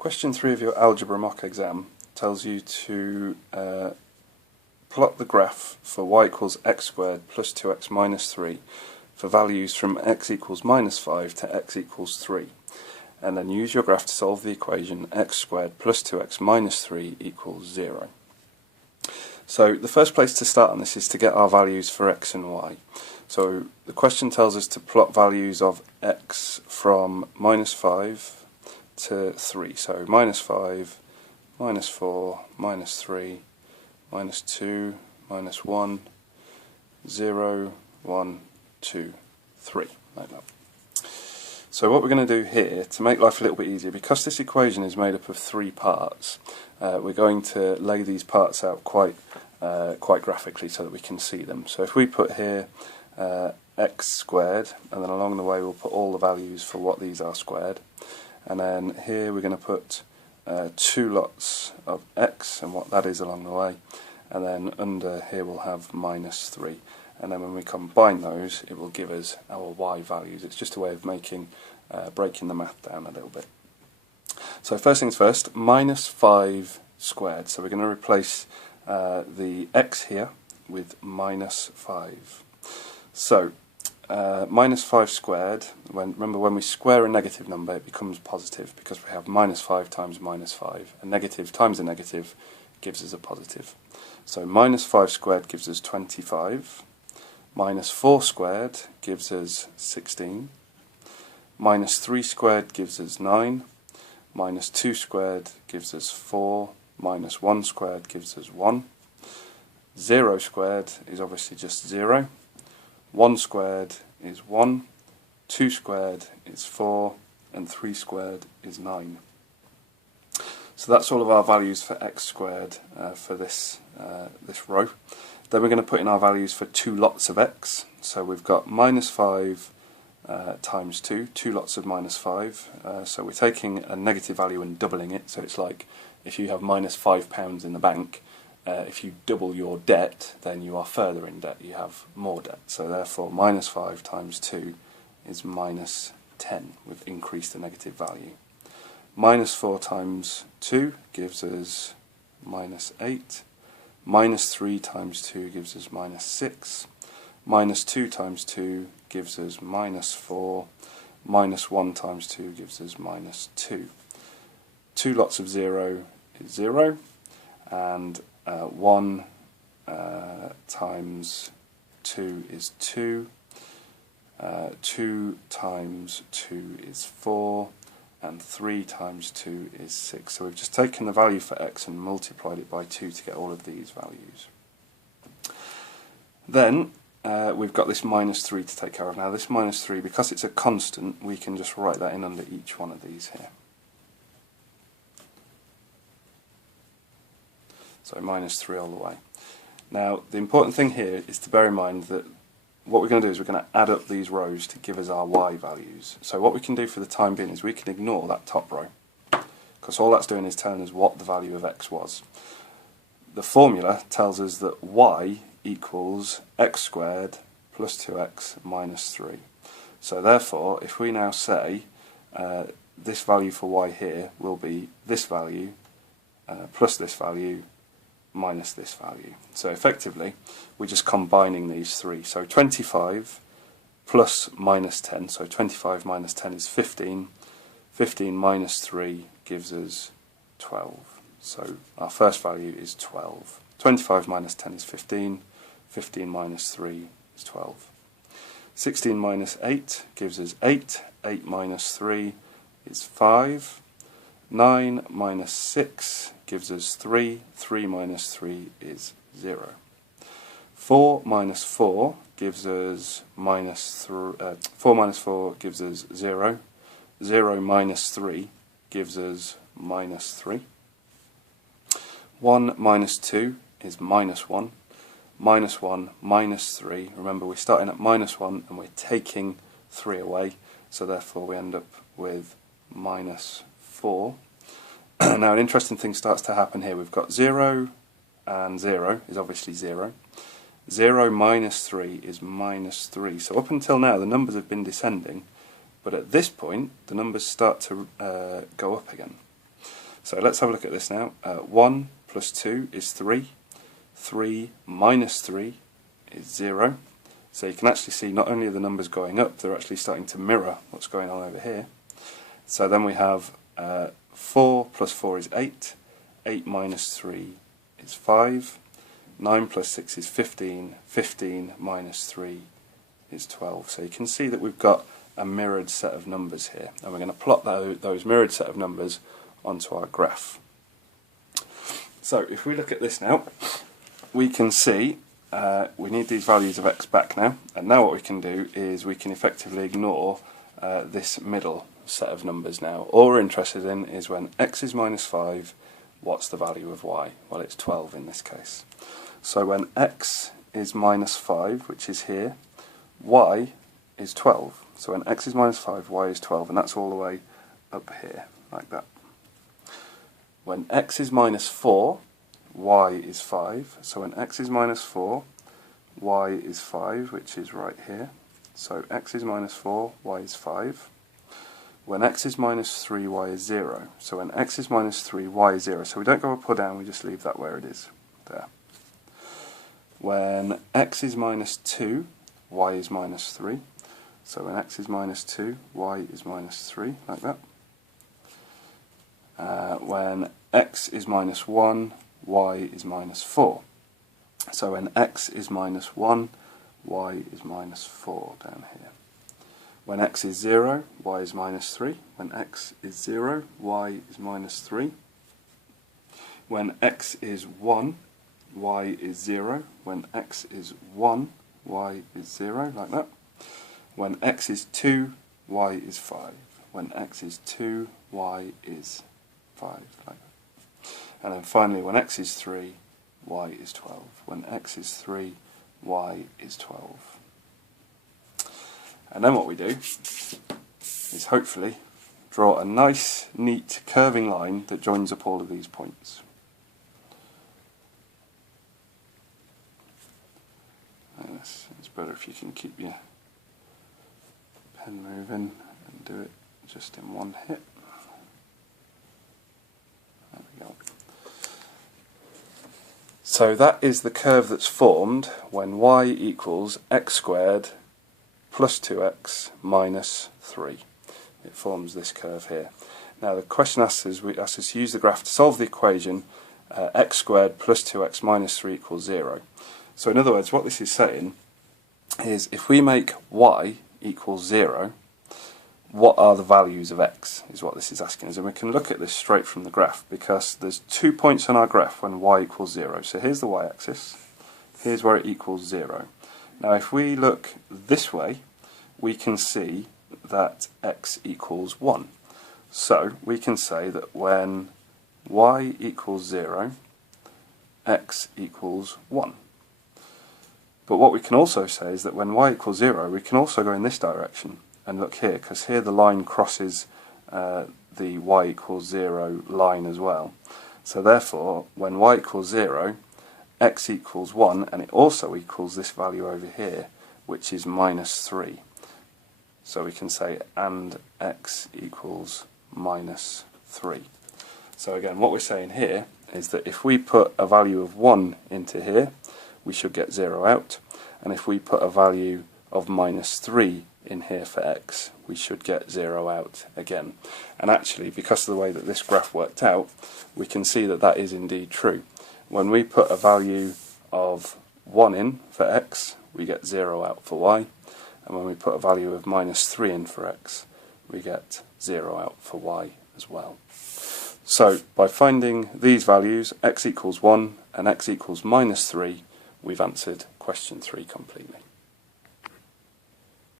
Question 3 of your Algebra mock exam tells you to plot the graph for y equals x squared plus 2x minus 3 for values from x equals minus 5 to x equals 3, and then use your graph to solve the equation x squared plus 2x minus 3 equals 0. So the first place to start on this is to get our values for x and y. So the question tells us to plot values of x from minus 5 to 3. So minus 5, minus 4, minus 3, minus 2, minus 1, 0, 1, 2, 3, like that. So what we're going to do here, to make life a little bit easier, because this equation is made up of 3 parts, we're going to lay these parts out quite graphically so that we can see them. So if we put here x squared, and then along the way we'll put all the values for what these are squared, and then here we're going to put 2 lots of x and what that is along the way, and then under here we'll have minus 3, and then when we combine those it will give us our y values. It's just a way of making breaking the math down a little bit. So first things first, minus 5 squared, so we're going to replace the x here with minus 5. So minus 5 squared, remember when we square a negative number it becomes positive because we have minus 5 times minus 5. A negative times a negative gives us a positive. So minus 5 squared gives us 25, minus 4 squared gives us 16, minus 3 squared gives us 9, minus 2 squared gives us 4, minus 1 squared gives us 1, 0 squared is obviously just 0, 1 squared is 1, 2 squared is 4, and 3 squared is 9. So that's all of our values for x squared for this row. Then we're going to put in our values for 2 lots of x. So we've got minus 5 times 2, 2 lots of minus 5. So we're taking a negative value and doubling it. So it's like if you have minus £5 in the bank, if you double your debt, then you are further in debt, you have more debt. So therefore minus 5 times 2 is minus 10. We've increased the negative value. Minus 4 times 2 gives us minus 8. Minus 3 times 2 gives us minus 6. Minus 2 times 2 gives us minus 4. Minus 1 times 2 gives us minus 2. 2 lots of 0 is 0, and 1 times 2 is 2, 2 times 2 is 4, and 3 times 2 is 6. So we've just taken the value for x and multiplied it by 2 to get all of these values. Then we've got this minus 3 to take care of. Now this minus 3, because it's a constant, we can just write that in under each one of these here. So minus 3 all the way. Now the important thing here is to bear in mind that what we're going to do is we're going to add up these rows to give us our y values. So what we can do for the time being is we can ignore that top row, because all that's doing is telling us what the value of x was. The formula tells us that y equals x squared plus 2x minus 3. So therefore if we now say this value for y here will be this value plus this value minus this value. So effectively we're just combining these 3. So 25 plus minus 10, so 25 minus 10 is 15, 15 minus 3 gives us 12. So our first value is 12. 25 minus 10 is 15, 15 minus 3 is 12. 16 minus 8 gives us 8, 8 minus 3 is 5, 9 minus 6 gives us 3, 3 minus 3 is 0. 4 minus 4 gives us 4 minus 4 gives us 0, 0 minus 3 gives us minus 3. 1 minus 2 is minus 1, minus 1 minus 3, remember we're starting at minus 1 and we're taking 3 away, so therefore we end up with minus 4. Now an interesting thing starts to happen here. We've got 0 and 0 is obviously 0. 0 minus 3 is minus 3. So up until now the numbers have been descending, but at this point the numbers start to go up again. So let's have a look at this now. 1 plus 2 is 3. 3 minus 3 is 0. So you can actually see not only are the numbers going up, they're actually starting to mirror what's going on over here. So then we have 4 plus 4 is 8. 8 minus 3 is 5. 9 plus 6 is 15. 15 minus 3 is 12. So you can see that we've got a mirrored set of numbers here, and we're going to plot those mirrored set of numbers onto our graph. So if we look at this now, we can see we need these values of x back now, and now what we can do is we can effectively ignore this middle set of numbers now. All we're interested in is when x is minus 5, what's the value of y? Well, it's 12 in this case. So when x is minus 5, which is here, y is 12. So when x is minus 5, y is 12, and that's all the way up here, like that. When x is minus 4, y is 5. So when x is minus 4, y is 5, which is right here. So x is minus 4, y is 5. When x is minus 3, y is 0. So when x is minus 3, y is 0. So we don't go up or down, we just leave that where it is, there. When x is minus 2, y is minus 3. So when x is minus 2, y is minus 3, like that. When x is minus 1, y is minus 4. So when x is minus 1, y is minus 4 down here. When x is 0, y is minus 3. When x is 0, y is minus 3. When x is 1, y is 0. When x is 1, y is 0, like that. When x is 2, y is 5. When x is 2, y is 5, like that. And then finally, when x is 3, y is 12. When x is 3, y is 12. And then what we do is hopefully draw a nice, neat, curving line that joins up all of these points. And it's better if you can keep your pen moving and do it just in one hit. There we go. So that is the curve that's formed when y equals x squared plus 2x minus 3. It forms this curve here. Now the question asks us to use the graph to solve the equation x squared plus 2x minus 3 equals 0. So in other words, what this is saying is if we make y equals 0, what are the values of x, is what this is asking us. And we can look at this straight from the graph, because there's 2 points on our graph when y equals 0. So here's the y-axis, here's where it equals 0. Now if we look this way, we can see that x equals 1. So we can say that when y equals 0, x equals 1. But what we can also say is that when y equals 0, we can also go in this direction. And look here, because here the line crosses the y equals 0 line as well. So therefore, when y equals 0, x equals 1, and it also equals this value over here, which is minus 3. So we can say, and x equals minus 3. So again, what we're saying here is that if we put a value of 1 into here, we should get 0 out. And if we put a value of minus 3 in here for x, we should get 0 out again. And actually, because of the way that this graph worked out, we can see that that is indeed true. When we put a value of 1 in for x, we get 0 out for y. And when we put a value of minus 3 in for x, we get 0 out for y as well. So by finding these values, x equals 1 and x equals minus 3, we've answered question 3 completely.